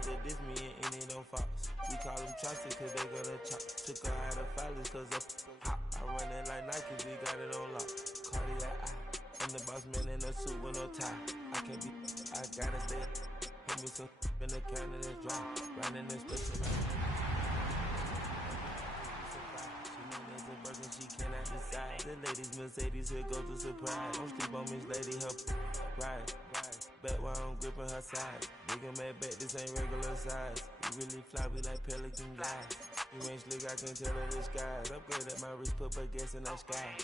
tried to diss me and it don't false. We call them chopsticks cause they gonna chop. Took her out of filers cause of hop. I run it like Nike, we got it on lock. Cardiac eye. I'm the boss man in a suit with no tie. I can't be, I gotta stay. Hit me some in the can and it's dry. Riding in special. She cannot decide. The ladies Mercedes, here goes the surprise. Don't sleep on Miss Lady, help ride. Back while I'm gripping her side. Big and mad back, this ain't regular size. We really fly, we like pelican guys. You ain't slick, I can tell her the skies. Upgrade at my wrist, put gas in the sky.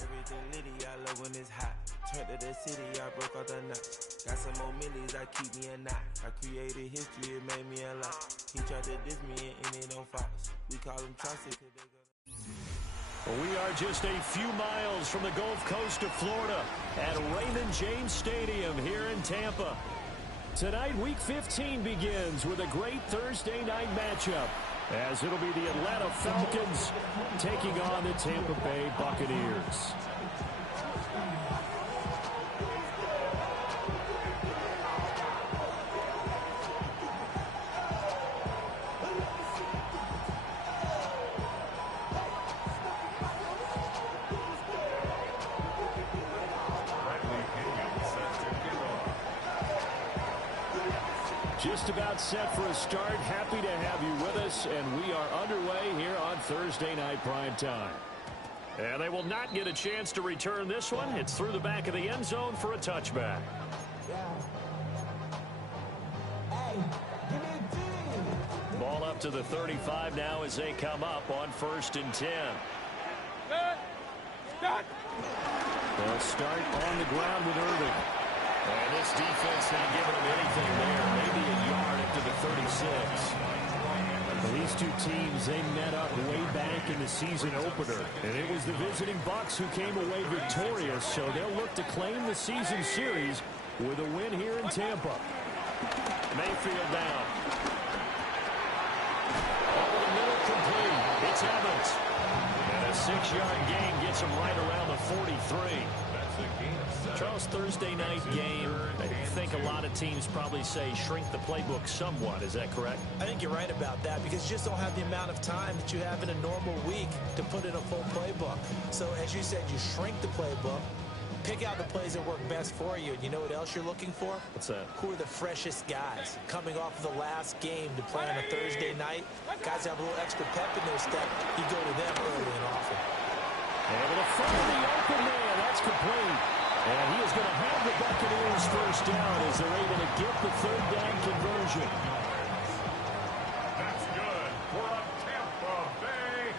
Everything litty, I love when it's hot. Turned to the city, I broke out the notch. Got some more millies, I keep me a knot. I created history, it made me a lot. He tried to diss me and it don't false. We call them Chauncey. We are just a few miles from the Gulf Coast of Florida at Raymond James Stadium here in Tampa. Tonight, Week 15 begins with a great Thursday night matchup, as it'll be the Atlanta Falcons taking on the Tampa Bay Buccaneers. Just about set for a start. Happy to have you with us, and we are underway here on Thursday Night Prime Time. And they will not get a chance to return this one. It's through the back of the end zone for a touchback. Ball up to the 35 now as they come up on 1st and 10. They'll start on the ground with Irving. And this defense not giving them anything there. Maybe a yard up to the 36. These two teams, they met up way back in the season opener. And it was the visiting Bucs who came away victorious. So they'll look to claim the season series with a win here in Tampa. Mayfield down. Over the middle, complete. It's Evans. And a 6-yard gain gets him right around the 43. Charles, Thursday night game, I think a lot of teams probably say shrink the playbook somewhat. Is that correct? I think you're right about that because you just don't have the amount of time that you have in a normal week to put in a full playbook. So, as you said, you shrink the playbook, pick out the plays that work best for you. And you know what else you're looking for? What's that? Who are the freshest guys coming off of the last game to play on a Thursday night? Guys have a little extra pep in their step. You go to them early and often. Able to find the open man. That's complete. And he is going to have the Buccaneers first down as they're able to get the 3rd down conversion. That's good for a Tampa Bay.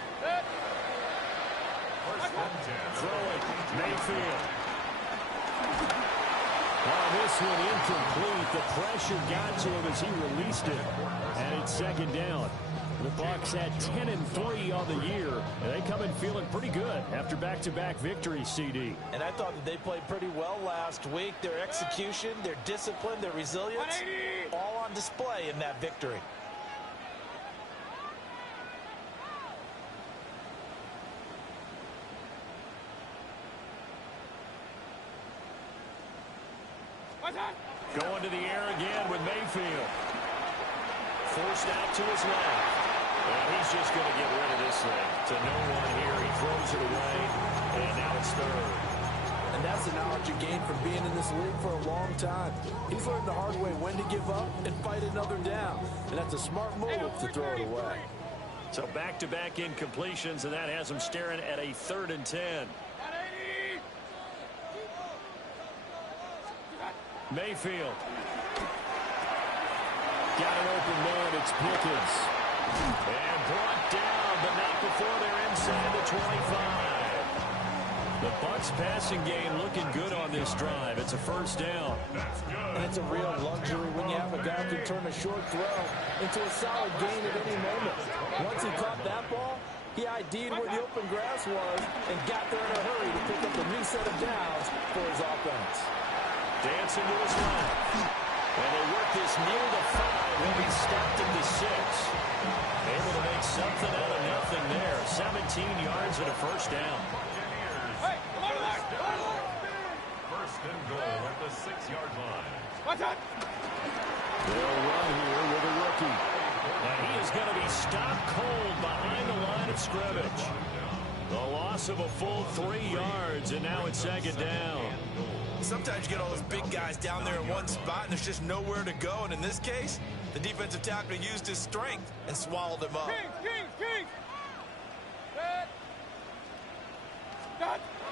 First and 10. Throwing Mayfield. Well, this one incomplete. The pressure got to him as he released it. And it's 2nd down. The Bucs had 10-3 on the year, and they come in feeling pretty good after back-to-back victories, CD. And I thought that they played pretty well last week. Their execution, their discipline, their resilience, all on display in that victory. Going to the air again with Mayfield. Forced out to his left. And he's just going to get rid of this thing. To no one here. He throws it away. And now it's 3rd. And that's the knowledge you gain from being in this league for a long time. He's learned the hard way when to give up and fight another down. And that's a smart move to throw it away. So back-to-back incompletions, and that has him staring at a 3rd and 10. Mayfield. Got an open man. It's Pickens. And brought down, but not before they're inside the 25. The Bucs passing game looking good on this drive. It's a 1st down. And it's a real luxury when you have a guy who can turn a short throw into a solid gain at any moment. Once he caught that ball, he ID'd where the open grass was and got there in a hurry to pick up a new set of downs for his offense. Dancing to his left. And they work this near the 5. He'll be stopped at the 6. Able to make something out of nothing there. 17 yards and a 1st down. First and They'll run here with a rookie. And he is going to be stopped cold behind the line of scrimmage. The loss of a full 3 yards, and now it's second down. Sometimes you get all those big guys down there in one spot, and there's just nowhere to go. And in this case, the defensive tackle used his strength and swallowed him up.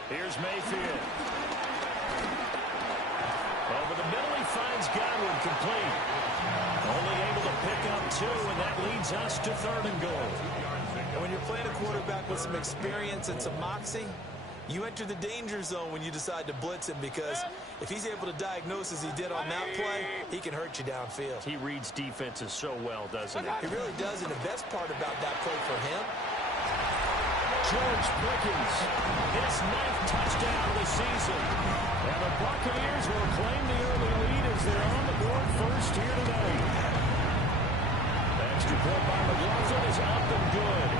Here's Mayfield. Over the middle, he finds Godwin complete. Only able to pick up 2, and that leads us to 3rd and goal. And when you're playing a quarterback with some experience and some moxie, you enter the danger zone when you decide to blitz him, because if he's able to diagnose as he did on that play, he can hurt you downfield. He reads defenses so well, doesn't he? He really does, and the best part about that play for him, George Pickens, his 9th touchdown of the season. And the Buccaneers will claim the early lead as they're on the board first here tonight. Extra point by McLaughlin is up and good.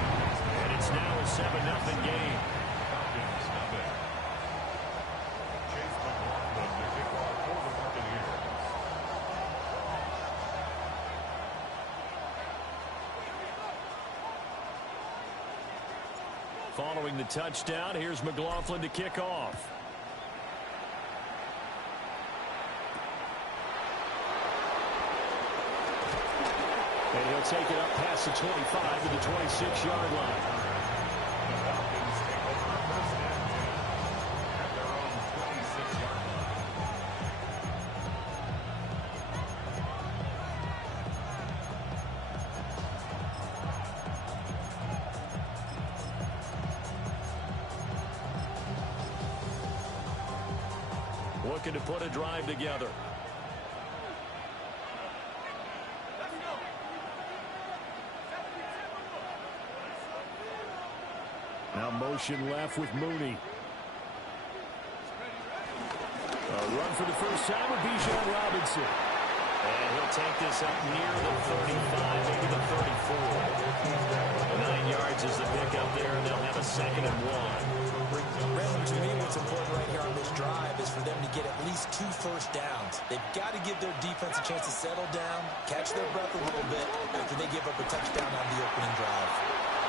And it's now a 7-0 game. Following the touchdown, here's McLaughlin to kick off. And he'll take it up past the 25 to the 26-yard line. Looking to put a drive together. Now motion left with Mooney. A run for the first time with Bijan Robinson. And he'll take this up near the 35, maybe the 34. 9 yards is the pickup there, and they'll have a 2nd and 1. Brandon, to me, what's important right here on this drive is for them to get at least 2 first downs. They've got to give their defense a chance to settle down, catch their breath a little bit after they give up a touchdown on the opening drive.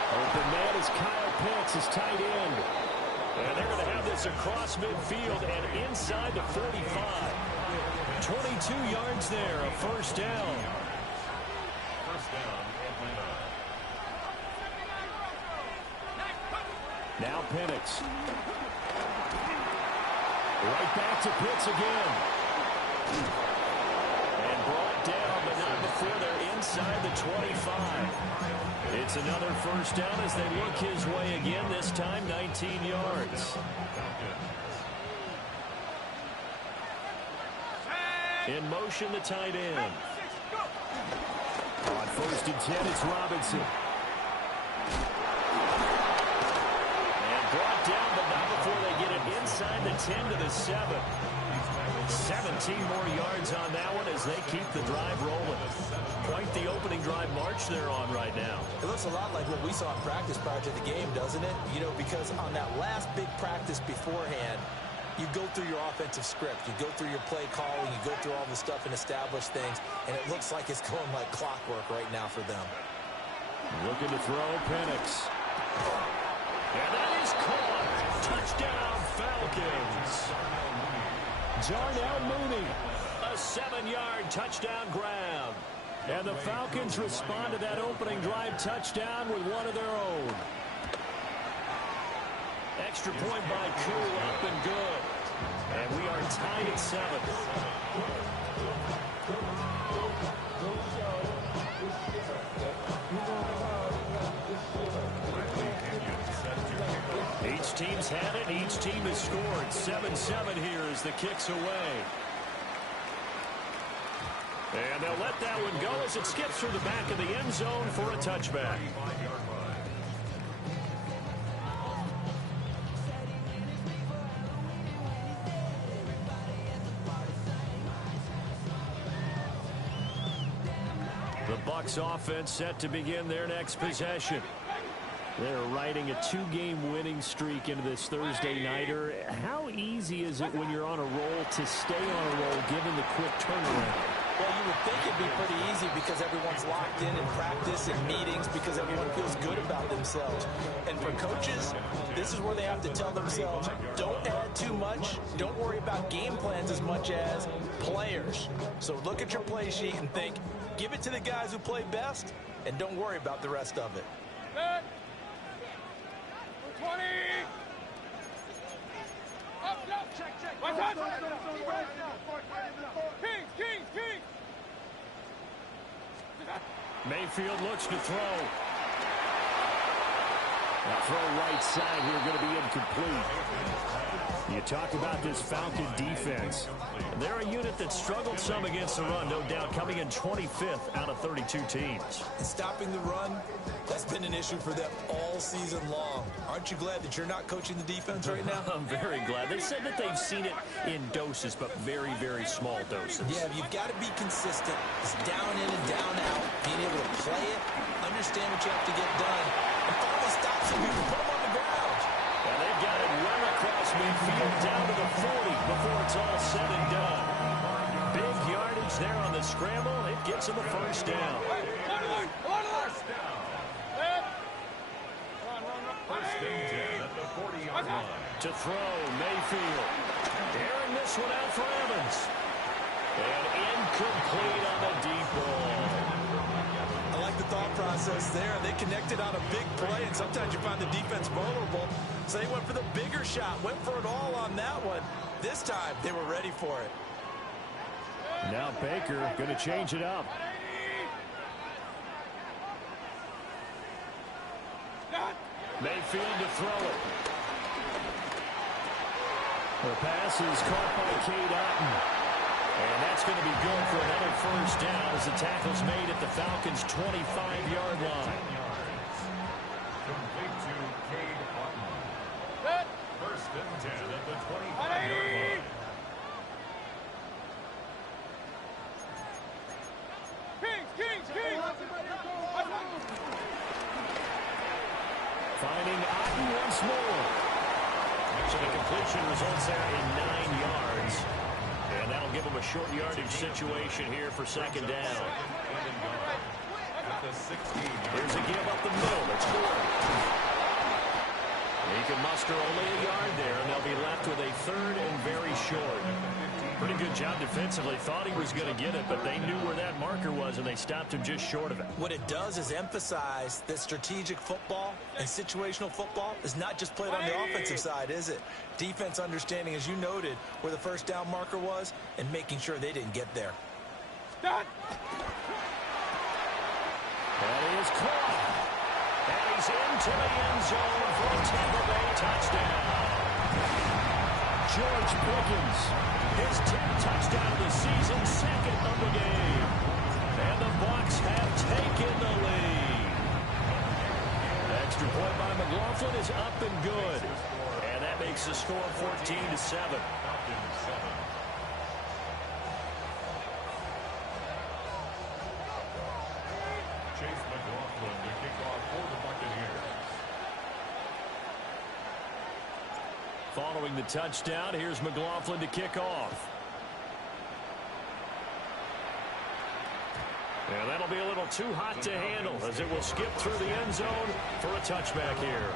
Open man is Kyle Pitts, his tight end. And they're going to have this across midfield and inside the 45. 22 yards there, a first down. Now Penix. Right back to Pitts again. And brought down, but not before they're inside the 25. It's another first down as they look his way again, this time 19 yards. In motion, the tight end. On 1st and 10, it's Robinson. And brought down, but not before they get it inside the 10 to the 7. 17 more yards on that one as they keep the drive rolling. Quite the opening drive march they're on right now. It looks a lot like what we saw in practice prior to the game, doesn't it? You know, because on that last big practice beforehand, you go through your offensive script. You go through your play calling. You go through all the stuff and establish things. And it looks like it's going like clockwork right now for them. Looking to throw, Penix. And that is caught. Touchdown, Falcons. Darnell Mooney. A 7-yard touchdown grab. And the Falcons respond to that opening drive touchdown with one of their own. Extra point by Koo, up and good. And we are tied at 7. Each team's had it. Each team has scored. 7-7 here as the kick's away. And they'll let that one go as it skips through the back of the end zone for a touchback. The Bucs offense set to begin their next possession. They're riding a two-game winning streak into this Thursday nighter. How easy is it when you're on a roll to stay on a roll given the quick turnaround? Well, you would think it'd be pretty easy because everyone's locked in practice and meetings because everyone feels good about themselves. And for coaches, this is where they have to tell themselves, don't add too much. Don't worry about game plans as much as players. So look at your play sheet and think, give it to the guys who play best, and don't worry about the rest of it. 20. Up, check. Kings. Mayfield looks to throw. That throw right side here going to be incomplete. You talk about this Falcon defense. They're a unit that struggled some against the run, no doubt, coming in 25th out of 32 teams. And stopping the run, that's been an issue for them all season long. Aren't you glad that you're not coaching the defense right now? I'm very glad. They said that they've seen it in doses, but very, very small doses. Yeah, you've got to be consistent. It's down in and down out. Being able to play it, understand what you have to get done, and finally stop some people, put them on the ground. And they've got it well across midfield down to the 40 before it's all said and done. Big yardage there on the scramble. It gets them the first down. To throw, Mayfield. Airing this one out for Evans. And incomplete on the deep ball. I like the thought process there. They connected on a big play, and sometimes you find the defense vulnerable. So they went for the bigger shot, went for it all on that one. This time, they were ready for it. Now Baker going to change it up. Mayfield to throw it. The pass is caught by Cade Otton. And that's going to be good for another first down as the tackle's made at the Falcons' 25-yard line. Complete to Cade Otton. First and 10 at the 25-yard line. Kings. Finding Otton once more. So the completion results there in 9 yards. And that'll give them a short yardage situation here for second down. Here's a give up the middle. It's good. He can muster only a yard there, and they'll be left with a third and very short. Pretty good job defensively. Thought he was going to get it, but they knew where that marker was, and they stopped him just short of it. What it does is emphasize that strategic football and situational football is not just played on the offensive side, is it? Defense understanding, as you noted, where the first down marker was and making sure they didn't get there. That is caught. And he's into the end zone for a Tampa Bay touchdown. George Pickens, his 10th touchdown of the season, second of the game. And the Bucs have taken the lead. Extra point by McLaughlin is up and good. And that makes the score 14-7. Following the touchdown, here's McLaughlin to kick off. And that'll be a little too hot to handle as it will skip through the end zone for a touchback here.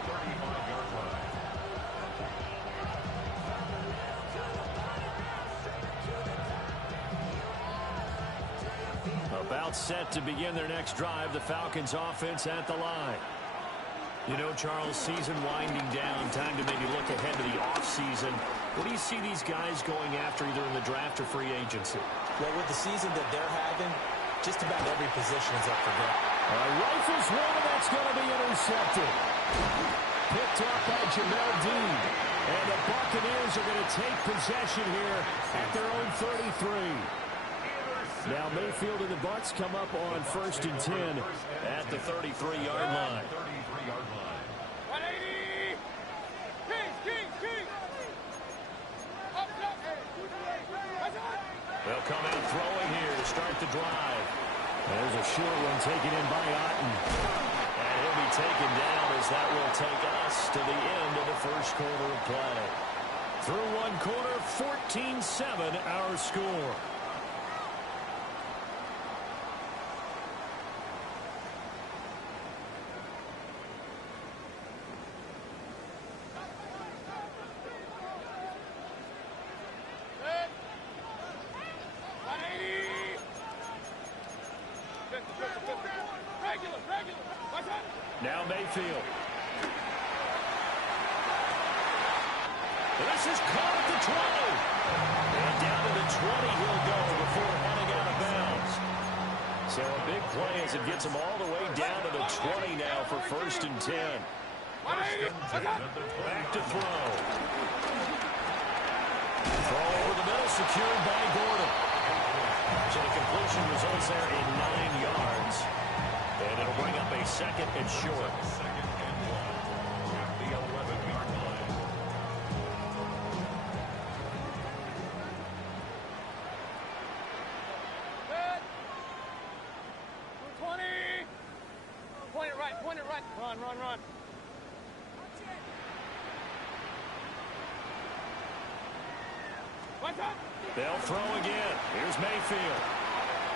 About set to begin their next drive, the Falcons offense at the line. You know, Charles, season winding down, time to maybe look ahead to the offseason. What do you see these guys going after either in the draft or free agency? Well, with the season that they're having, just about every position is up for grabs. Rifles one, and that's going to be intercepted. Picked up by Jamel Dean. And the Buccaneers are going to take possession here at their own 33. Now Mayfield and the Bucs come up on 1st and 10 at the 33-yard line. They'll come out throwing here to start the drive. There's a short one taken in by Otton. And will be taken down as that will take us to the end of the first quarter of play. Through one quarter, 14-7 our score. Now Mayfield. This is caught at the 20. And down to the 20 he'll go before heading out of bounds. So a big play as it gets him all the way down to the 20 now for 1st and 10. Back to throw. Throw over the middle, secured by Gordon. So the completion results there in 9 yards. And it'll bring up a 2nd and short. 2nd and 1 at the 11-yard line. Point it right. Run. They'll throw again. Here's Mayfield.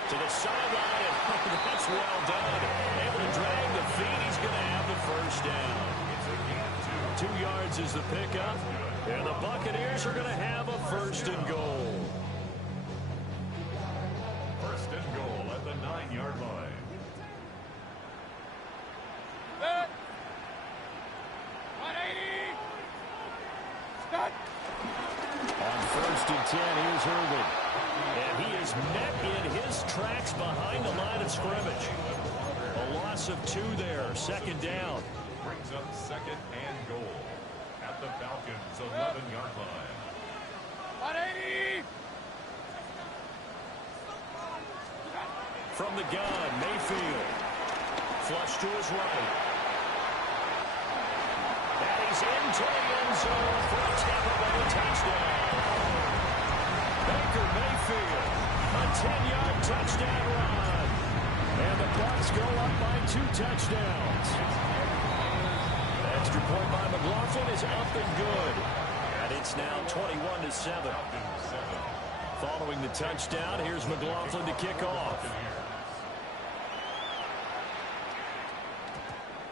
To the sideline, and that's well done. Able to drag the feet. He's going to have the 1st down. 2 yards is the pickup. And the Buccaneers are going to have a 1st and goal. 1st and goal at the 9-yard line. On 1st and 10, here's Irvin. And he is met in his tracks behind the line of scrimmage. A loss of 2 there. 2nd down. Brings up 2nd and goal at the Falcons' 11-yard line. From the gun, Mayfield. Flush to his right. And he's into the end zone for a Tampa Bay touchdown. Baker Mayfield, a 10-yard touchdown run. And the Bucs go up by 2 touchdowns. Extra point by McLaughlin is up and good. And it's now 21-7. Following the touchdown, here's McLaughlin to kick off.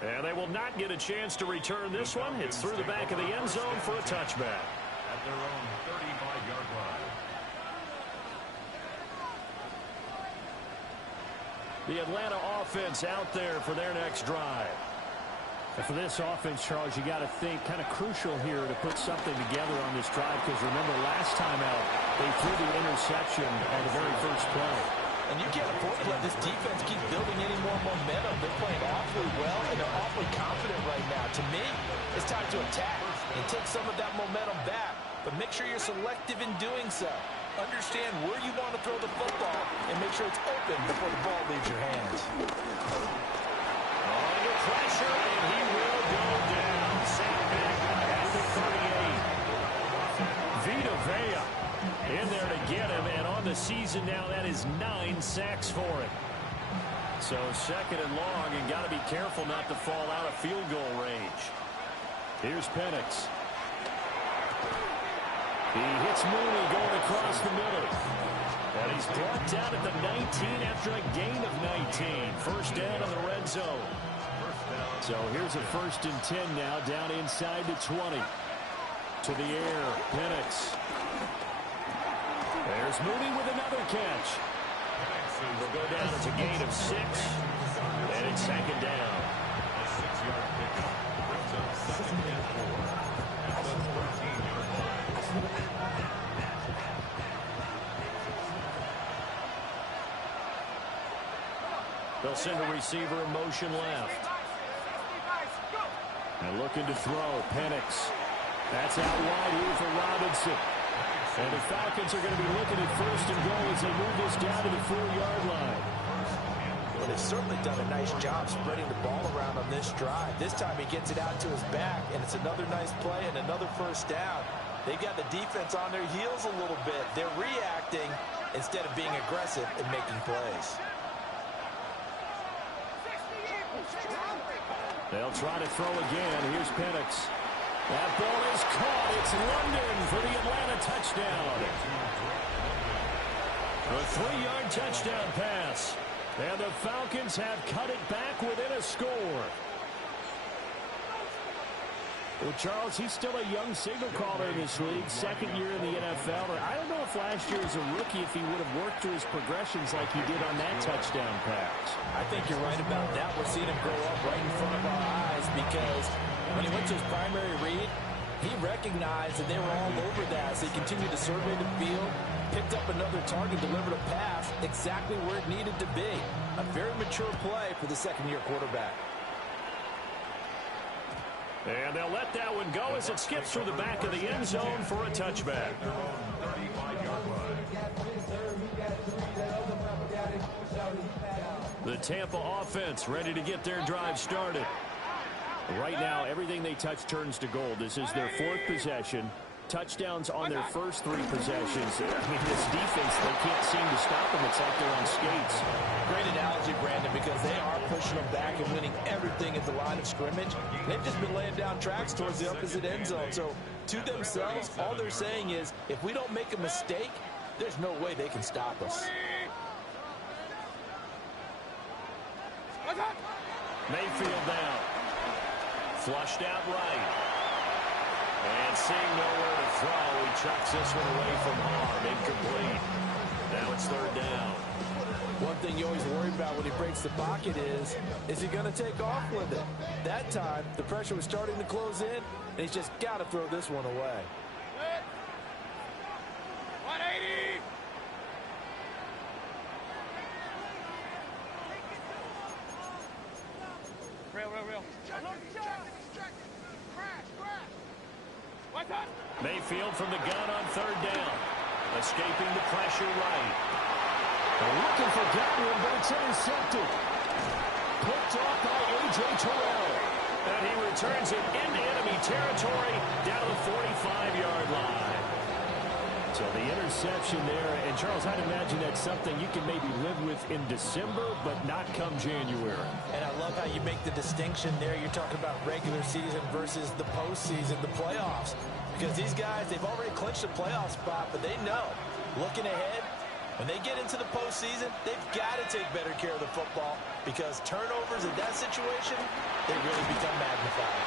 And they will not get a chance to return this one. It's through the back of the end zone for a touchback. At their own 35-yard line. The Atlanta offense out there for their next drive. And for this offense, Charles, you got to think kind of crucial here to put something together on this drive, because remember last time out they threw the interception on the very first play. And you can't afford to let this defense keep building any more momentum. They're playing awfully well, and they're awfully confident right now. To me, it's time to attack and take some of that momentum back. But make sure you're selective in doing so. Understand where you want to throw the football and make sure it's open before the ball leaves your hands. Under pressure, and he will go down. Sacked back at the 38. Vita Vea in there to get him, and on the season now, that is 9 sacks for him. So 2nd and long, and got to be careful not to fall out of field goal range. Here's Penix. He hits Mooney going across the middle. And he's brought down at the 19 after a gain of 19. 1st down in the red zone. So here's a 1st and 10 now, down inside the 20. To the air, Penix. There's Mooney with another catch. Will go down as a gain of 6. And it's 2nd down. A 6-yard pickup brings up 2nd and 4 at the 13-yard line. They'll send a receiver in motion left. And looking to throw, Penix. That's out wide here for Robinson. And the Falcons are going to be looking at 1st and goal as they move this down to the 4-yard line. Well, they've certainly done a nice job spreading the ball around on this drive. This time he gets it out to his back, and it's another nice play and another 1st down. They've got the defense on their heels a little bit. They're reacting instead of being aggressive and making plays. They'll try to throw again. Here's Penix. That ball is caught. It's London for the Atlanta touchdown. A 3-yard touchdown pass. And the Falcons have cut it back within a score. Well, Charles, he's still a young signal caller in this league, second year in the NFL. I don't know if last year as a rookie, if he would have worked through his progressions like he did on that touchdown pass. I think you're right about that. We're seeing him grow up right in front of our eyes because when he went to his primary read, he recognized that they were all over that. So he continued to survey the field, picked up another target, delivered a pass exactly where it needed to be. A very mature play for the second-year quarterback. And they'll let that one go as it skips through the back of the end zone for a touchback. The Tampa offense ready to get their drive started. Right now, everything they touch turns to gold. This is their 4th possession. Touchdowns on their first 3 possessions. I mean, this defense, they can't seem to stop them. It's like they're on skates. Great analogy, Brandon, because they are pushing them back and winning everything at the line of scrimmage. They've just been laying down tracks towards the opposite end zone. So, to themselves, all they're saying is, if we don't make a mistake, there's no way they can stop us. Mayfield down. Flushed out right. And seeing nowhere to throw, he chucks this one away from harm. Incomplete. Now it's 3rd down. One thing you always worry about when he breaks the pocket is he going to take off with it? That time, the pressure was starting to close in, and he's just got to throw this one away. 180! Real. Mayfield from the gun on 3rd down. Escaping the pressure right. They're looking for Godwin, but it's intercepted. Picked off by A.J. Terrell. And he returns it into enemy territory down to the 45-yard line. So the interception there, and Charles, I'd imagine that's something you can maybe live with in December, but not come January. And I love how you make the distinction there. You're talking about regular season versus the postseason, the playoffs. Because these guys, they've already clinched a playoff spot, but they know, looking ahead, when they get into the postseason, they've got to take better care of the football because turnovers in that situation, they really become magnified.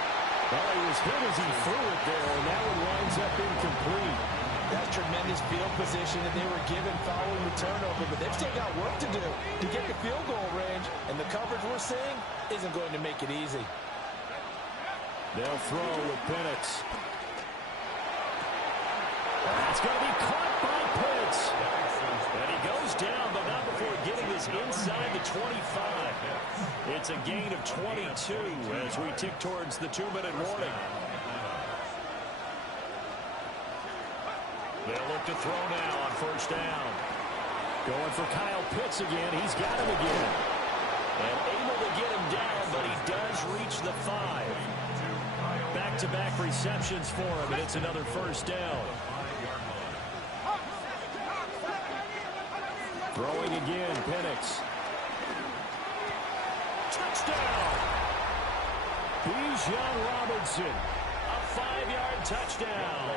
Well, he was hit as he threw it there, and that one winds up incomplete. That's tremendous field position that they were given following the turnover, but they've still got work to do to get the field goal range, and the coverage we're seeing isn't going to make it easy. They'll throw with Penix. That's going to be caught by Pitts. And he goes down, but not before getting this inside the 25. It's a gain of 22 as we tick towards the 2-minute warning. They'll look to throw now on 1st down. Going for Kyle Pitts again. He's got him again. And able to get him down, but he does reach the 5. Back-to-back receptions for him, and it's another 1st down. Throwing again, Penix. Touchdown! Bijan Robinson. A 5-yard touchdown.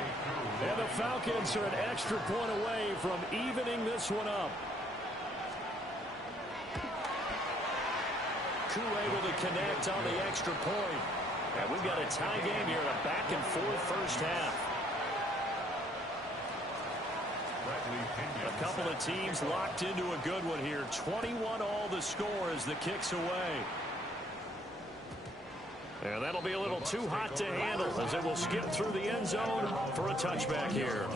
And the Falcons are an extra point away from evening this one up. Koo able to connect on the extra point. And we've got a tie game here, a back-and-forth first half. A couple of teams locked into a good one here. 21-all the score as the kick's away. And that'll be a little too hot to handle as it will skip through the end zone for a touchback here.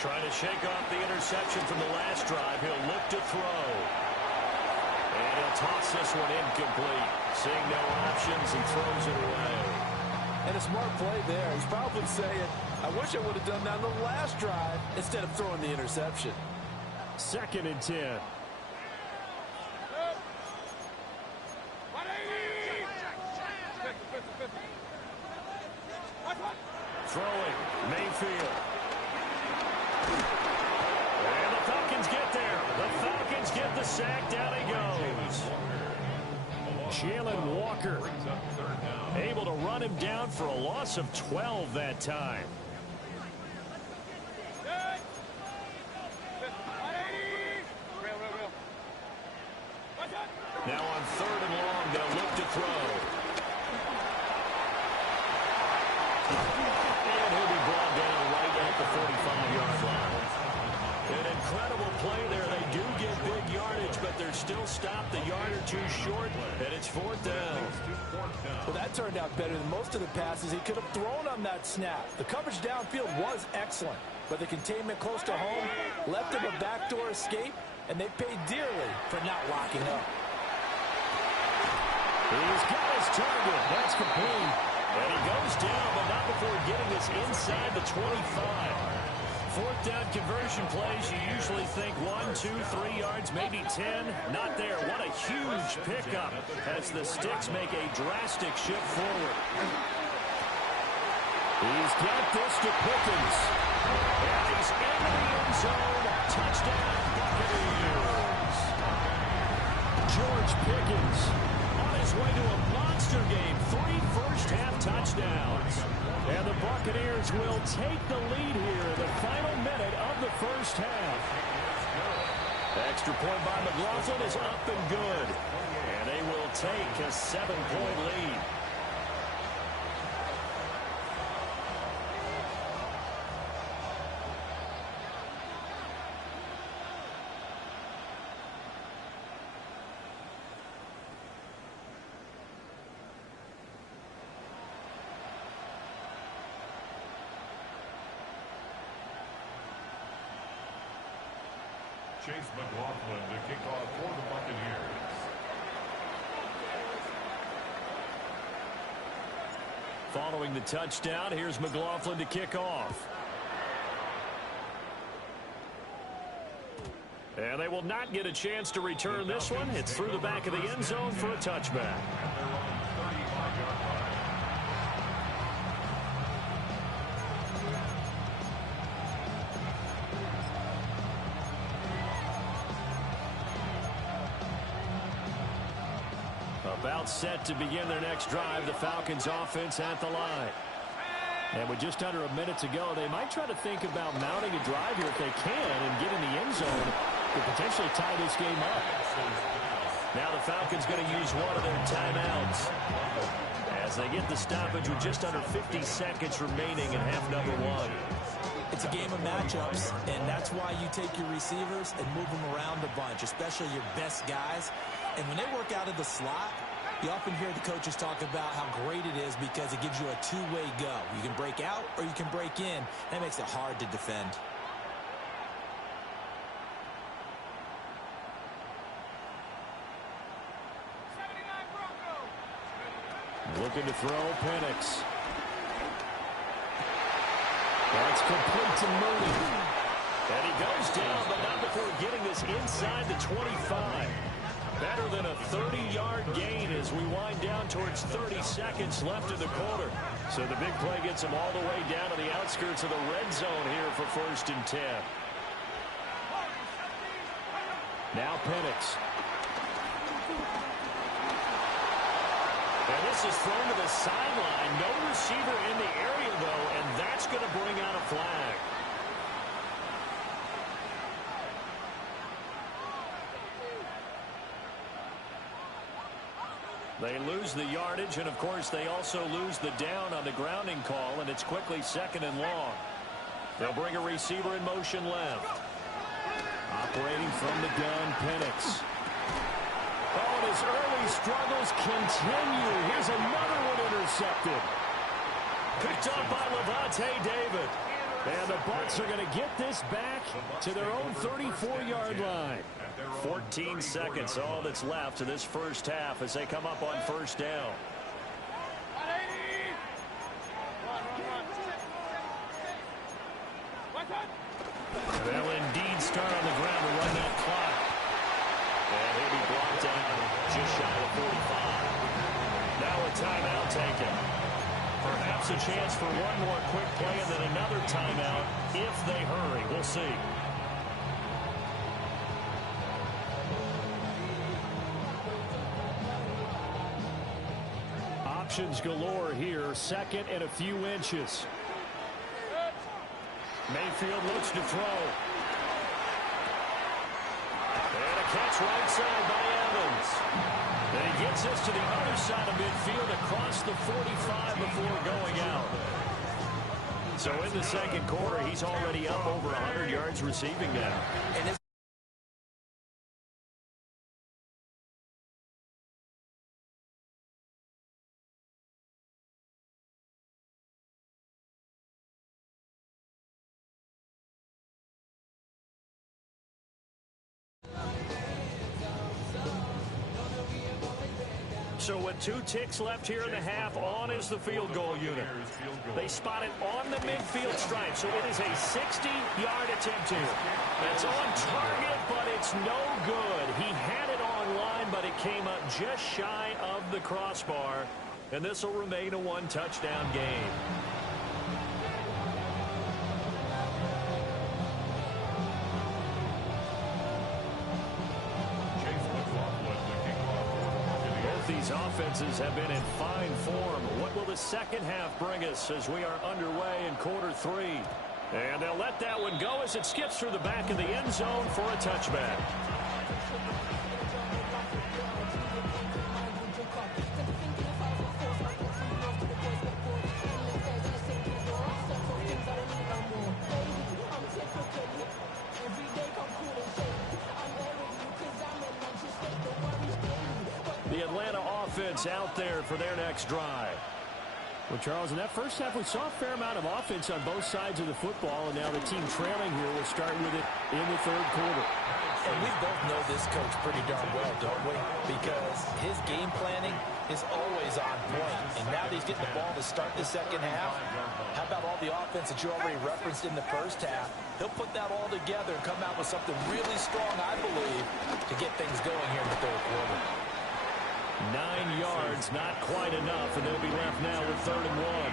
Trying to shake off the interception from the last drive. He'll look to throw. And he'll toss this one incomplete. Seeing no options, he throws it away. And a smart play there. He's probably saying, I wish I would have done that on the last drive instead of throwing the interception. 2nd and 10. throwing. Mayfield. And the Falcons get there. The Falcons get the sack. Down he goes. Jalen Walker able to run him down for a loss of 12 that time. Now on 3rd and long, they'll look to throw. And he'll be brought down right at the 45-yard line. An incredible play there. They do get big yardage, but they're still stopped a yard or two short, and it's 4th down. Well, that turned out better than most of the passes he could have thrown on that snap. The coverage downfield was excellent, but the containment close to home left him a backdoor escape, and they paid dearly for not locking up. He's got his target. That's complete. And he goes down, but not before getting this inside the 25. 4th down conversion plays, you usually think 1, 2, 3 yards, maybe 10. Not there. What a huge pickup as the Sticks make a drastic shift forward. He's got this to Pickens. And he's in the end zone. Touchdown, Buccaneers. George Pickens on his way to a monster game. 3 first-half touchdowns. And the Buccaneers will take the lead here in the final minute of the first half. Extra point by McLaughlin is up and good. And they will take a 7-point lead. Chase McLaughlin to kick off for the Buccaneers. Following the touchdown, here's McLaughlin to kick off. And they will not get a chance to return this one. It's through the back of the end zone for a touchback. About set to begin their next drive, the Falcons offense at the line. And with just under a minute to go, they might try to think about mounting a drive here if they can and get in the end zone to potentially tie this game up. Now the Falcons going to use one of their timeouts as they get the stoppage with just under 50 seconds remaining in half number 1. It's a game of matchups, and that's why you take your receivers and move them around a bunch, especially your best guys. And when they work out of the slot, you often hear the coaches talk about how great it is because it gives you a two-way go. You can break out or you can break in. That makes it hard to defend. Looking to throw, Penix. That's complete to Mooney. And he goes down, but not before getting this inside the 25. Better than a 30-yard gain as we wind down towards 30 seconds left in the quarter. So the big play gets them all the way down to the outskirts of the red zone here for 1st and 10. Now Penix. And this is thrown to the sideline. No receiver in the area, though, and that's going to bring out a flag. They lose the yardage, and, of course, they also lose the down on the grounding call, and it's quickly 2nd and long. They'll bring a receiver in motion left. Operating from the gun, Penix. Oh, and his early struggles continue. Here's another one intercepted. Picked up by Levante David. And the Bucs are going to get this back to their own 34-yard line. 14 seconds, all that's left to this first half as they come up on 1st down. They'll indeed start on the ground to run that clock. And he'll be brought down just shy of 45. Now a timeout taken. Perhaps a chance for one more quick play and then another timeout if they hurry. We'll see. Options galore here. Second and a few inches. Mayfield looks to throw. And a catch right side by Evans. And he gets us to the other side of midfield across the 45 before going out. So in the second quarter, he's already up over 100 yards receiving now. And so with 2 ticks left here in the half, on is the field goal unit. They spot it on the midfield stripe, so it is a 60-yard attempt here. That's on target, but it's no good. He had it on line, but it came up just shy of the crossbar, and this will remain a 1-touchdown game. These offenses have been in fine form. What will the second half bring us as we are underway in quarter 3? And they'll let that one go as it skips through the back of the end zone for a touchback. Out there for their next drive. Well, Charles, in that first half, we saw a fair amount of offense on both sides of the football, and now the team trailing here will start with it in the third quarter. And we both know this coach pretty darn well, don't we? Because his game planning is always on point. And now that he's getting the ball to start the second half, how about all the offense that you already referenced in the first half? He'll put that all together and come out with something really strong, I believe, to get things going here in the third quarter. 9 yards, not quite enough, and they'll be left now with 3rd and 1.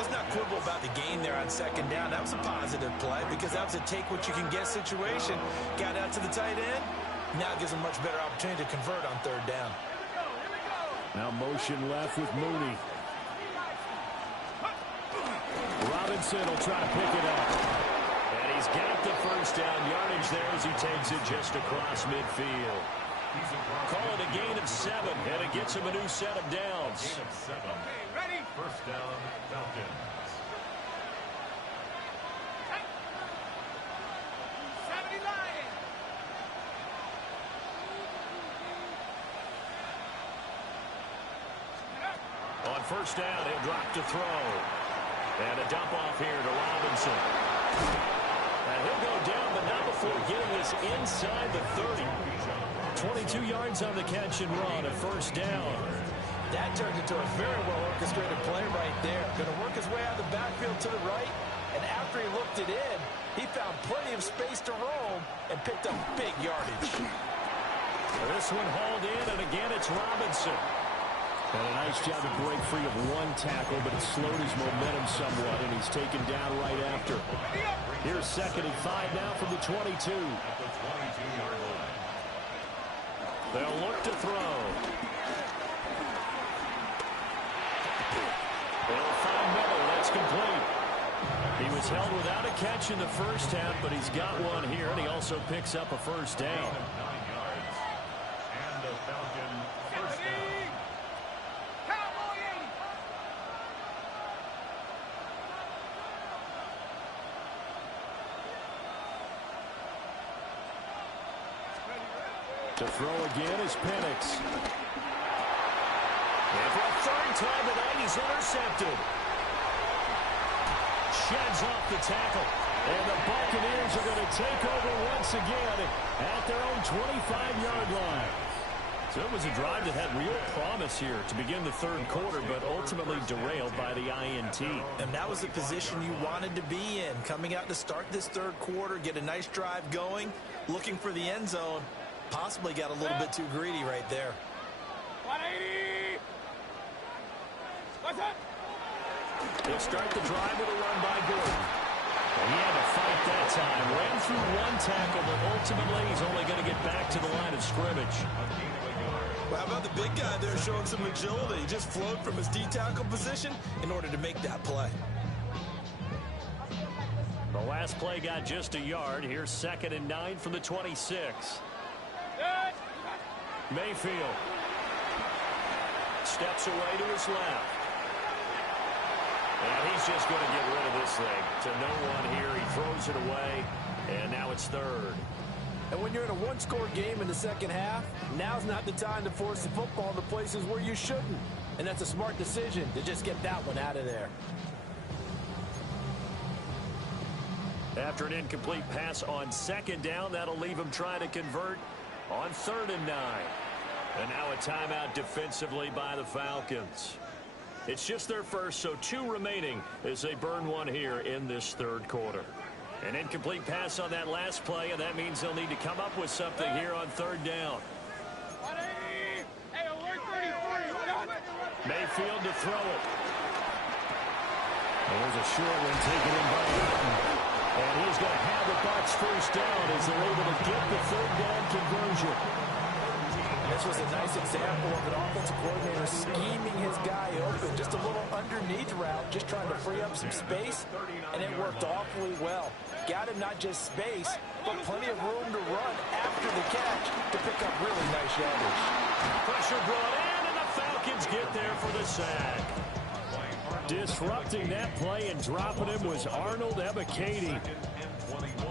Let's not quibble about the gain there on second down. That was a positive play because that was a take-what-you-can-get situation. Got out to the tight end. Now it gives him a much better opportunity to convert on 3rd down. Now motion left with Mooney. Robinson will try to pick it up. And he's got the first down yardage there as he takes it just across midfield. Call it a gain of 7, and it gets him a new set of downs. Gain of 7. Ready? First down, Falcons. On first down, he'll drop to throw. And a dump off here to Robinson. And he'll go down, but not before getting this inside the 30. 22 yards on the catch and run, a first down. That turned into a very well-orchestrated play right there. Going to work his way out of the backfield to the right, and after he looked it in, he found plenty of space to roam and picked up big yardage. This one hauled in, and again it's Robinson. And a nice job to break free of one tackle, but it slowed his momentum somewhat, and he's taken down right after. Here's 2nd and 5 now from the 22. At the 22-yard line. They'll look to throw. They'll find Miller. That's complete. He was held without a catch in the first half, but he's got one here, and he also picks up a first down. 9 yards. And the Falcon first down. To throw again is Penix. And for a 3rd time tonight, he's intercepted. Sheds off the tackle. And the Buccaneers are going to take over once again at their own 25-yard line. So it was a drive that had real promise here to begin the third quarter, but ultimately derailed by the INT. And that was the position you wanted to be in. Coming out to start this third quarter, get a nice drive going, looking for the end zone. Possibly got a little bit too greedy right there. 180! What's up? He'll start the drive with a run by Gordon. And he had to fight that time. Ran through one tackle, but ultimately he's only going to get back to the line of scrimmage. Well, how about the big guy there showing some agility? He just flowed from his D-tackle position in order to make that play. The last play got just a yard. Here's 2nd and 9 from the 26. Mayfield steps away to his left. And he's just going to get rid of this thing. To no one here. He throws it away. And now it's 3rd. And when you're in a one-score game in the second half, now's not the time to force the football into places where you shouldn't. And that's a smart decision to just get that one out of there. After an incomplete pass on 2nd down, that'll leave him trying to convert on 3rd and 9. And now a timeout defensively by the Falcons. It's just their first, so 2 remaining as they burn one here in this 3rd quarter. An incomplete pass on that last play, and that means they'll need to come up with something here on 3rd down. Mayfield to throw it. There's a short one taken in by Eaton. And he's going to have the Bucs first down as they're able to get the 3rd down conversion. This was a nice example of an offensive coordinator scheming his guy open. Just a little underneath route, just trying to free up some space, and it worked awfully well. Got him not just space, but plenty of room to run after the catch to pick up really nice yardage. Pressure brought in, and the Falcons get there for the sack. Disrupting that play and dropping him was Arnold Ebiketie.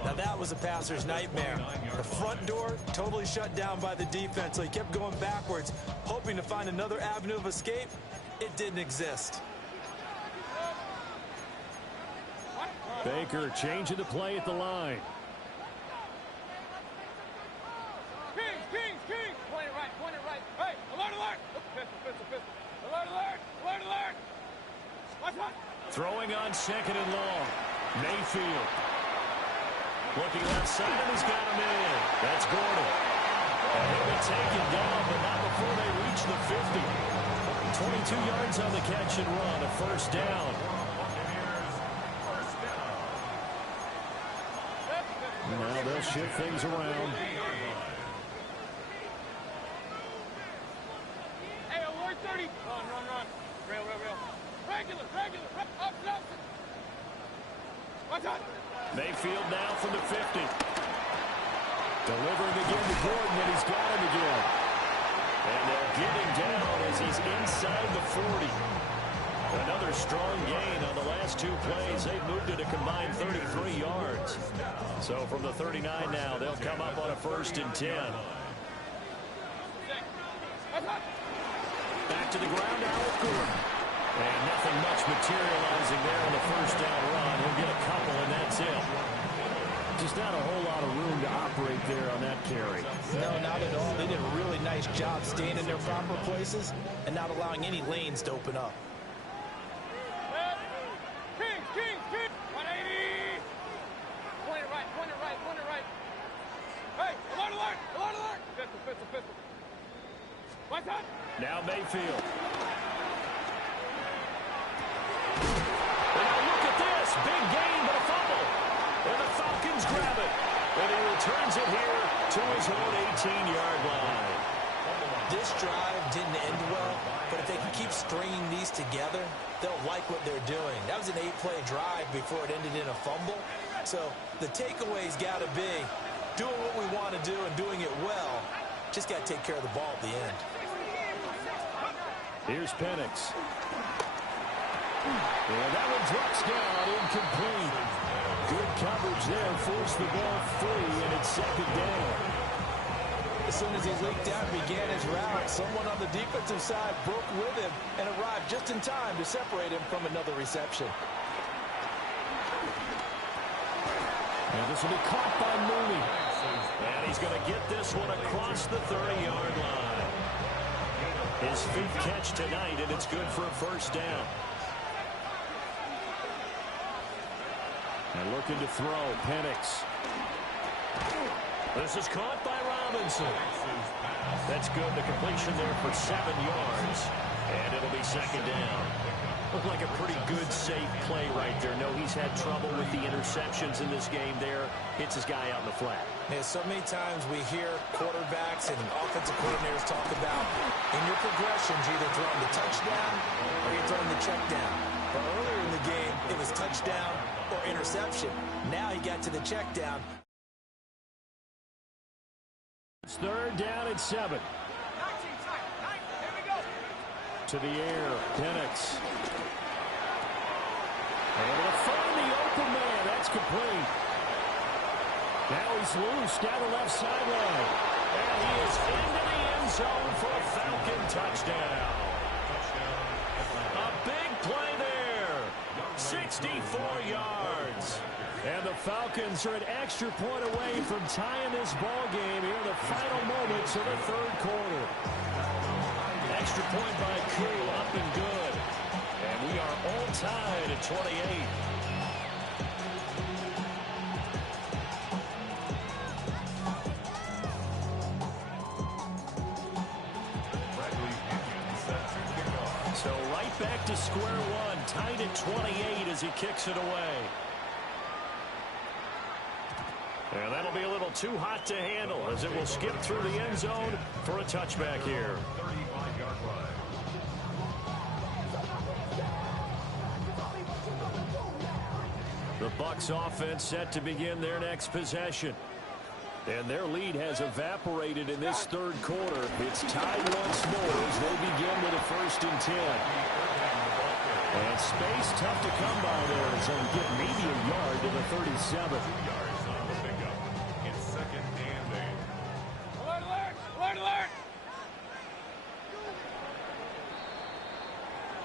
Now that was a passer's nightmare. The front door totally shut down by the defense, so he kept going backwards, hoping to find another avenue of escape. It didn't exist. Baker changing the play at the line. King. Point it right. Hey, alert. Pistol. Alert. Watch out. Throwing on 2nd and long. Mayfield. Looking left side, and he's got him in. That's Gordon. And he'll be taken down, but not before they reach the 50. 22 yards on the catch and run, a 1st down. Now they'll shift things around. Hey, alert 30. Run. Rail. Regular. Up. Watch out. Mayfield now from the 50. Delivering again to Gordon, and he's got him again. And they'll get him down as he's inside the 40. Another strong gain on the last 2 plays. They've moved it a combined 33 yards. So from the 39 now, they'll come up on a 1st and 10. Back to the ground now with Gordon. And nothing much materializing there on the 1st down run. He'll get a couple, and that's it. Just not a whole lot of room to operate there on that carry. No, not at all. They did a really nice job staying in their proper places and not allowing any lanes to open up. King. 180. Point it right. Hey, alert. Pistol. Watch out. Now Mayfield. Now look at this. Big gain, but a fumble. And the Falcons grab it. And he returns it here to his own 18-yard line. This drive didn't end well, but if they can keep stringing these together, they'll like what they're doing. That was an 8-play drive before it ended in a fumble. So the takeaway's got to be doing what we want to do and doing it well. Just got to take care of the ball at the end. Here's Penix. And that one drops down, incomplete. Good coverage there, forced the ball free, and it's 2nd down. As soon as he leaked out and began his route, someone on the defensive side broke with him and arrived just in time to separate him from another reception. And this will be caught by Mooney. And he's going to get this one across the 30-yard line. His 5th catch tonight, and it's good for a 1st down. And looking to throw, Penix. This is caught by Robinson. That's good. The completion there for 7 yards. And it'll be second down. Looked like a pretty good, safe play right there. No, he's had trouble with the interceptions in this game there. Hits his guy out in the flat. Yeah, so many times we hear quarterbacks and offensive coordinators talk about in your progressions, you're either throwing the touchdown or you're throwing the check down. But earlier in the game, it was touchdown or interception. Now he got to the check down. It's third down and 7. To the air, Penix. Able to find the open man. That's complete. Now he's loose down the left sideline. And he is into the end zone for a Falcon touchdown. A big play there. 64 yards. And the Falcons are an extra point away from tying this ball game here in the final moments of the third quarter. Extra point by Koo, up and good. And we are all tied at 28. So right back to square one, tied at 28 as he kicks it away. And that'll be a little too hot to handle as it will skip through the end zone for a touchback here. 35-yard line. The Bucs offense set to begin their next possession. And their lead has evaporated in this third quarter. It's tied once more as they begin with a 1st and 10. And space tough to come by there as they get maybe a yard to the 37. 2 yards on the pickup. It's 2nd and 8. Alert, alert! Alert, alert!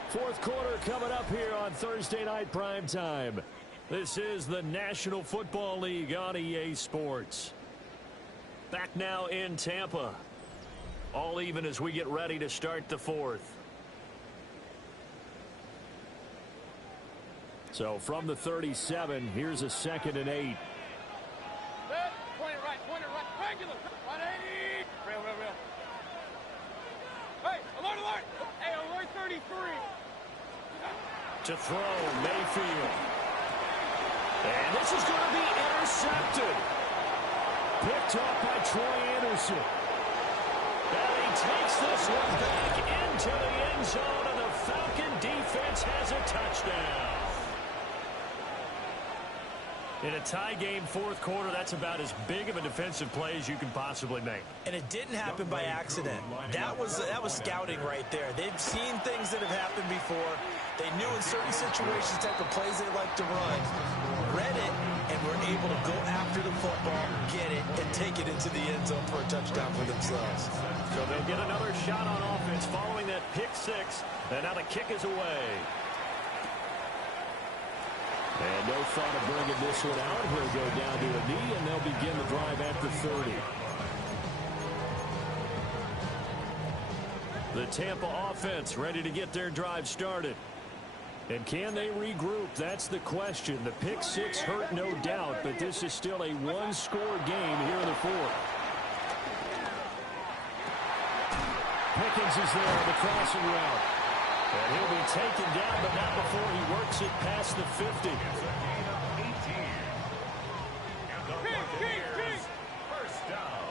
Fourth quarter coming up here on Thursday night prime time. This is the National Football League on EA Sports. Back now in Tampa. All even as we get ready to start the fourth. So from the 37, here's a 2nd and 8. Set. Point it right, regular. 180. Real. Hey, alert, alert! Hey, alert 33. To throw, Mayfield. And this is going to be intercepted. Picked off by Troy Anderson. And he takes this one back into the end zone, and the Falcon defense has a touchdown. In a tie game fourth quarter, that's about as big of a defensive play as you can possibly make. And it didn't happen by accident. That was scouting right there. They've seen things that have happened before. They knew in certain situations type of plays they like to run. Read it, and were able to go after the football, get it, and take it into the end zone for a touchdown for themselves. So they'll get another shot on offense following that pick six. And now the kick is away. And no thought of bringing this one out. He'll go down to a knee, and they'll begin the drive at the 30. The Tampa offense ready to get their drive started. And can they regroup? That's the question. The pick six hurt, no doubt, but this is still a one-score game here in the fourth. Pickens is there on the crossing route. And he'll be taken down, but not before he works it past the 50. It's a gain of 18. And the Buccaneers, first down.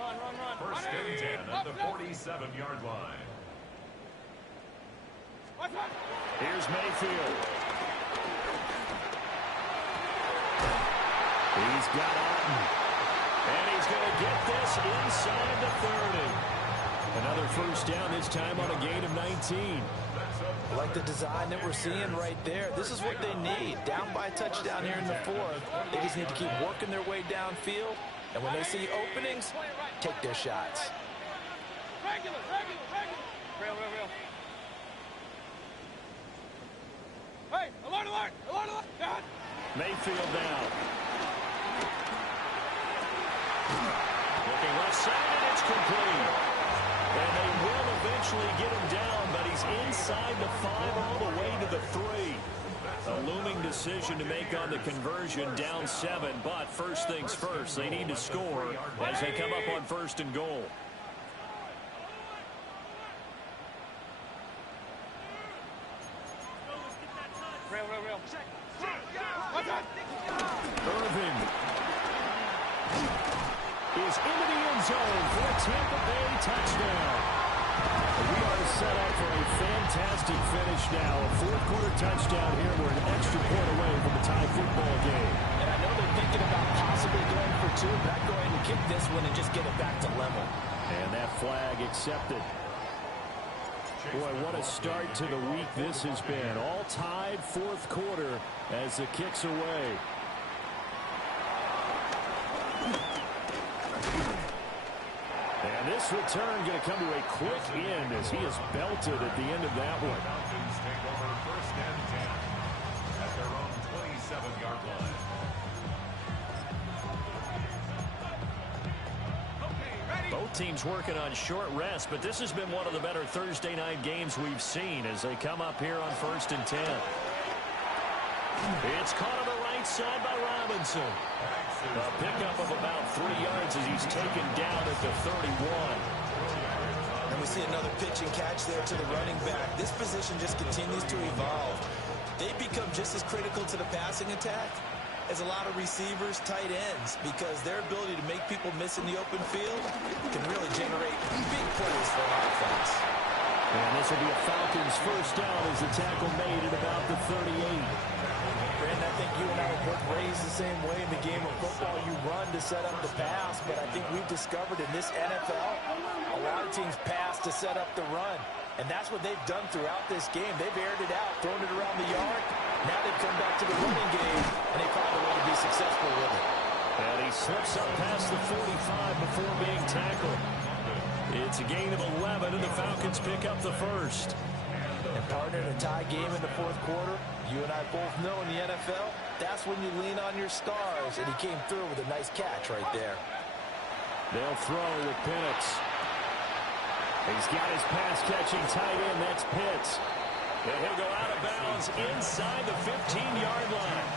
Run. 1st and 10 at the 47-yard line. Here's Mayfield. He's got Otten. And he's going to get this inside the 30. Another first down, this time on a gain of 19. Like the design that we're seeing right there. This is what they need. Down by a touchdown here in the fourth. They just need to keep working their way downfield. And when they see openings, take their shots. Regular. Real. Hey, alert! God. Mayfield down. Looking left side, and it's complete. And they will eventually get him down, but he's inside the 5 all the way to the 3. A looming decision to make on the conversion, down 7. But first things first, they need to score as they come up on 1st and goal. goes into the end zone for a Tampa Bay touchdown. We are set up for a fantastic finish now. A fourth-quarter touchdown here. We're an extra point away from a tie football game. And I know they're thinking about possibly going for two, but I'd go ahead and kick this one and just get it back to level. And that flag accepted. Boy, what a start to the week this has been. All tied fourth quarter as the kick's away. And this return going to come to a quick end as he is belted at the end of that one. Falcons take over first and 10 at their own 27-yard line. Both teams working on short rest, but this has been one of the better Thursday night games we've seen as they come up here on first and 10. It's caught on the right side by Robinson. A pickup of about 3 yards as he's taken down at the 31. And we see another pitch and catch there to the running back. This position just continues to evolve. They become just as critical to the passing attack as a lot of receivers, tight ends, because their ability to make people miss in the open field can really generate big plays for an offense. And this will be a Falcons first down as the tackle made at about the 38. Brandon, I think you and I were both raised the same way in the game of football. You run to set up the pass, but I think we've discovered in this NFL, a lot of teams pass to set up the run. And that's what they've done throughout this game. They've aired it out, thrown it around the yard. Now they've come back to the running game, and they found a way to be successful with it. And he slips up past the 45 before being tackled. It's a gain of 11, and the Falcons pick up the first. And partner, in a tie game in the fourth quarter, you and I both know in the NFL, that's when you lean on your stars, and he came through with a nice catch right there. They'll throw with Penix. He's got his pass-catching tight end. That's Pitts. And he'll go out of bounds inside the 15-yard line.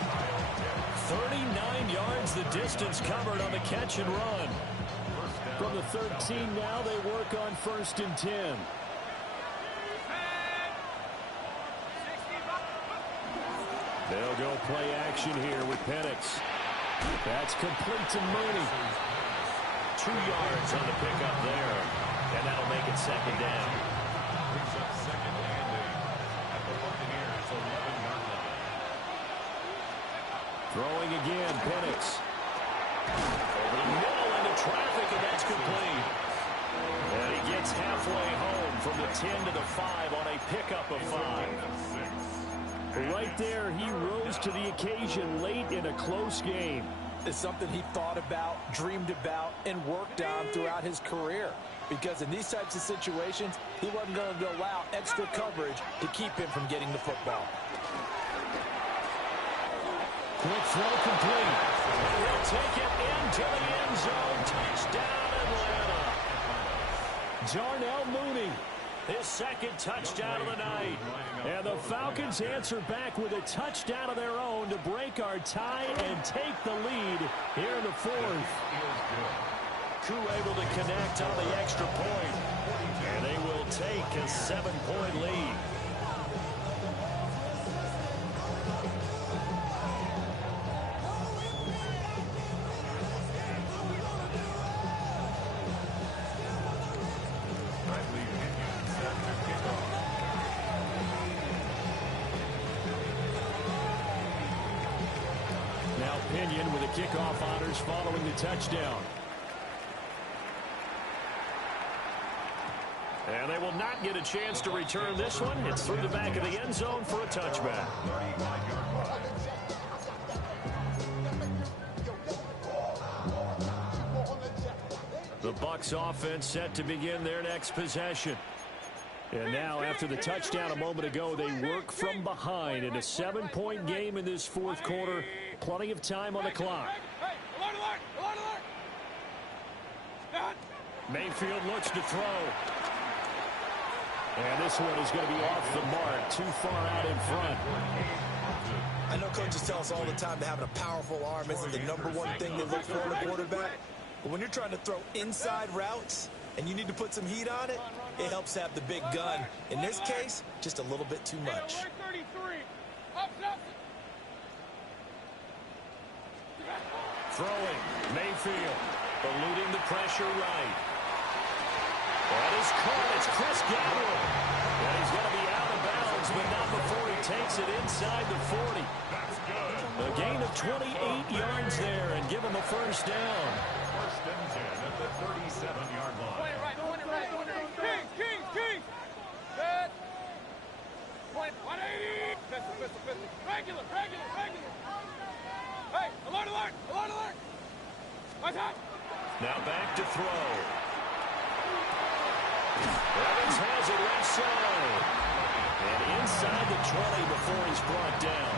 39 yards the distance covered on the catch and run. From the 13 now, they work on first and 10. They'll go play action here with Penix. That's complete to Mooney. 2 yards on the pickup there. And that'll make it second down. Brings up second and 8 at the Buccaneers' 11-yard line. Throwing again, Penix. Over the middle into traffic, and that's complete. And he gets halfway home from the 10 to the 5 on a pickup of 5. Right there, he rose to the occasion late in a close game. It's something he thought about, dreamed about, and worked on throughout his career. Because in these types of situations, he wasn't going to allow extra coverage to keep him from getting the football. Quick throw complete. He'll take it into the end zone. Touchdown, Atlanta. Darnell Mooney, his second touchdown of the night. And the Falcons answer back with a touchdown of their own to break our tie and take the lead here in the fourth. Crew able to connect on the extra point. And they will take a 7-point lead. Pinion with the kickoff honors following the touchdown. And they will not get a chance to return this one. It's through the back of the end zone for a touchback. The Bucs offense set to begin their next possession. And now, after the touchdown a moment ago, they work from behind in a 7-point game in this fourth quarter. Plenty of time on the clock. Mayfield looks to throw. And this one is going to be off the mark, too far out in front. I know coaches tell us all the time that having a powerful arm isn't the number one thing they look for in a quarterback. But when you're trying to throw inside routes and you need to put some heat on it, it helps have the big gun. In this case, just a little bit too much. Throwing, Mayfield. Eluding the pressure right. That is caught. It's Chris Godwin. And he's going to be out of bounds, but not before he takes it inside the 40. A gain of 28 yards there and give him a first down. First and 10 at the 37-yard line. Point it right, point it right, point it right. Kings. Good. Point 180. Pistol. Regular. Hey, alert. My time. Now back to throw. Evans has it left side. And inside the 20 before he's brought down.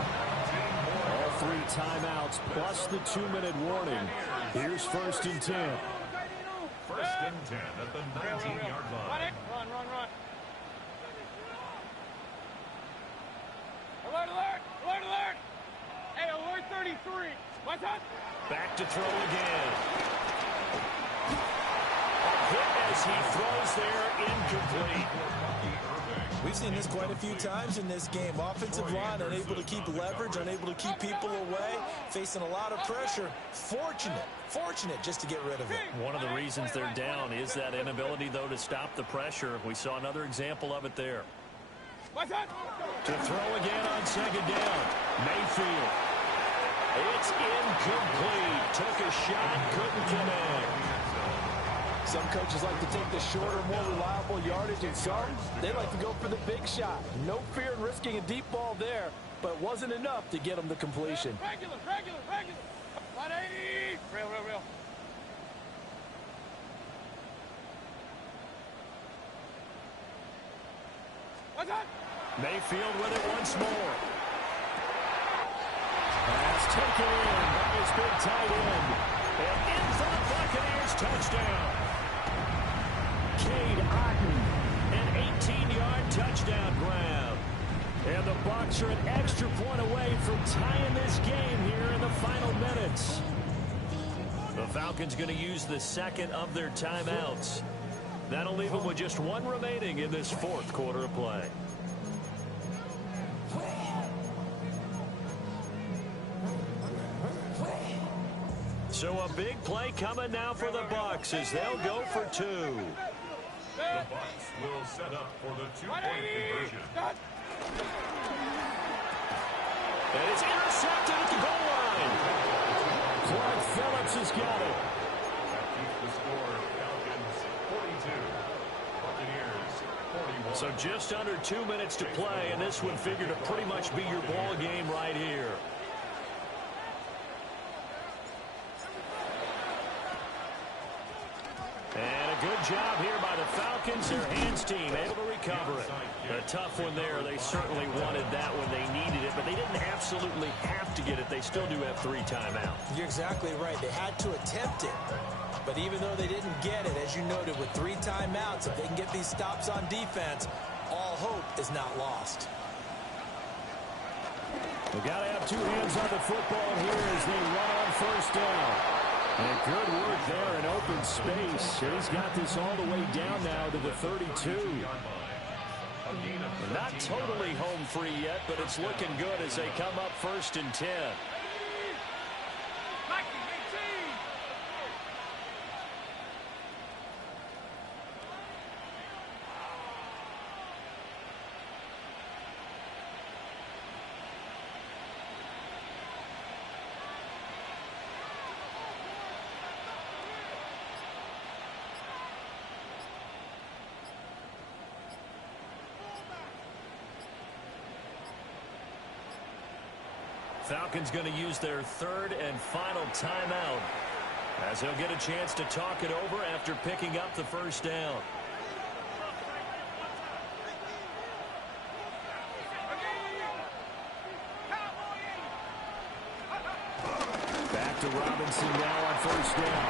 All 3 timeouts plus the 2-minute warning. Here's first and 10. First and 10 at the 19-yard line. Run. Alert. Hey, alert 33. My time. Back to throw again. A hit as he throws there, incomplete. We've seen this quite a few times in this game. Offensive line unable to keep leverage, unable to keep people away, facing a lot of pressure. Fortunate just to get rid of it. One of the reasons they're down is that inability, though, to stop the pressure. We saw another example of it there. To throw again on second down. Mayfield. It's incomplete. Took a shot, couldn't connect. Some coaches like to take the shorter, more reliable yardage, and some, they like to go for the big shot. No fear in risking a deep ball there, but it wasn't enough to get them the completion. Regular. 180. Real. What's that? Mayfield with it once more. That's taken in by his big tight end. And in for the Buccaneers touchdown. Cade Otton, an 18-yard touchdown grab. And the Bucs are an extra point away from tying this game here in the final minutes. The Falcons going to use the second of their timeouts. That'll leave them with just 1 remaining in this 4th quarter of play. So a big play coming now for the Bucs as they'll go for 2. The Bucs will set up for the 2-point conversion. And it's intercepted at the goal line. Clark Phillips has got it. That keeps the score. Falcons 42. Buccaneers 41. So just under 2 minutes to play, and this would figure to pretty much be your ball game right here. And a good job here by the Falcons. Their hands team able to recover it. A tough one there. They certainly wanted that when they needed it, but they didn't absolutely have to get it. They still do have 3 timeouts. You're exactly right. They had to attempt it. But even though they didn't get it, as you noted, with 3 timeouts, if they can get these stops on defense, all hope is not lost. They've got to have 2 hands on the football here as they run on first down. And good work there in open space. He's got this all the way down now to the 32. Not totally home free yet, but it's looking good as they come up 1st and 10. Falcons going to use their 3rd and final timeout as they'll get a chance to talk it over after picking up the first down. Back to Robinson now on first down.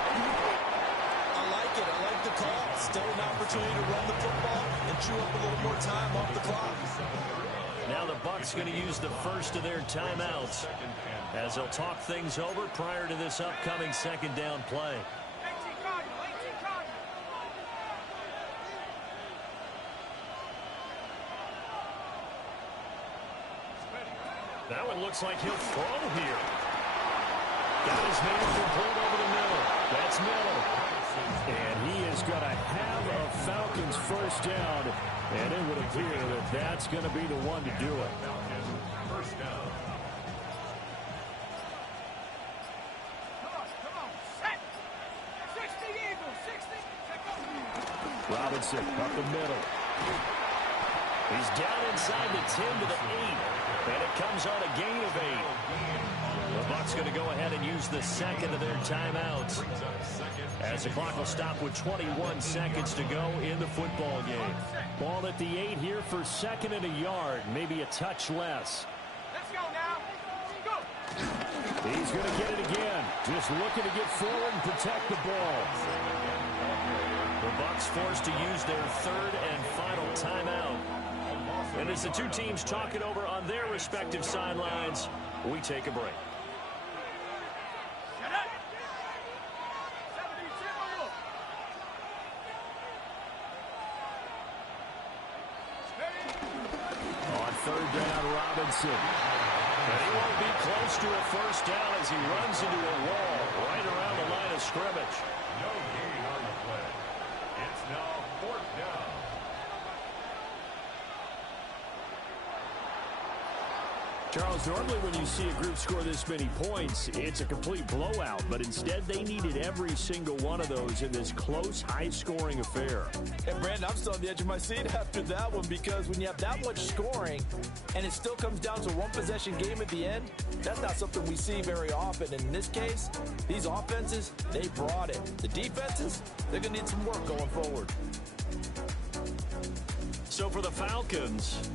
I like it. I like the call. Still an opportunity to run the football and chew up a little more time off the clock. Now the Bucs going to use the first of their timeouts as they'll talk things over prior to this upcoming 2nd down play. That one looks like he'll throw here. Got his man complete over the middle. That's Miller. And he is going to have a Falcons first down. And it would appear that that's going to be the one to do it. First down. Come on, set. 60 Eagles, 60. Robinson up the middle. He's down inside the 10 to the 8. And it comes on a gain of 8. The Bucs going to go ahead and use the second of their timeouts, as the clock will stop with 21 seconds to go in the football game. Ball at the 8 here for second and a yard, maybe a touch less. Let's go now. Go. He's going to get it again, just looking to get forward and protect the ball. The Bucs forced to use their third and final timeout. And as the two teams talk it over on their respective sidelines, we take a break. On third down, Robinson. And he won't be close to a first down as he runs into a wall right around the line of scrimmage. No gain on the play. It's now fourth down. Charles, normally when you see a group score this many points, it's a complete blowout. But instead, they needed every single one of those in this close, high-scoring affair. And, Brandon, I'm still on the edge of my seat after that one, because when you have that much scoring and it still comes down to a one-possession game at the end, that's not something we see very often. And in this case, these offenses, they brought it. The defenses, they're going to need some work going forward. So for the Falcons,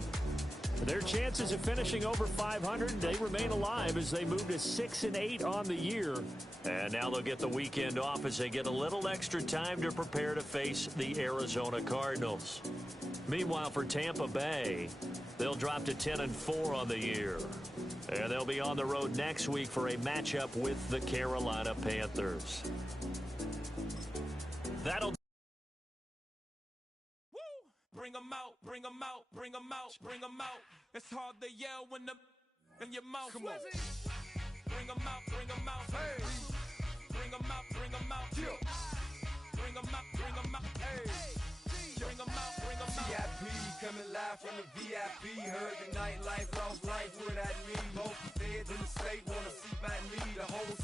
their chances of finishing over 500, they remain alive as they move to 6-8 on the year. And now they'll get the weekend off as they get a little extra time to prepare to face the Arizona Cardinals. Meanwhile, for Tampa Bay, they'll drop to 10-4 on the year. And they'll be on the road next week for a matchup with the Carolina Panthers. That'll bring them out, bring them out, bring them out, bring them out. It's hard to yell when in your mouth. Come on. Bring them out, bring them out. Hey. Bring them out, bring them out. Yeah. Bring them out, bring them out. Hey. Bring them out, bring them out. VIP coming live from the VIP. Heard the nightlife, lost life without me. Most feds in the state wanna see by me. The whole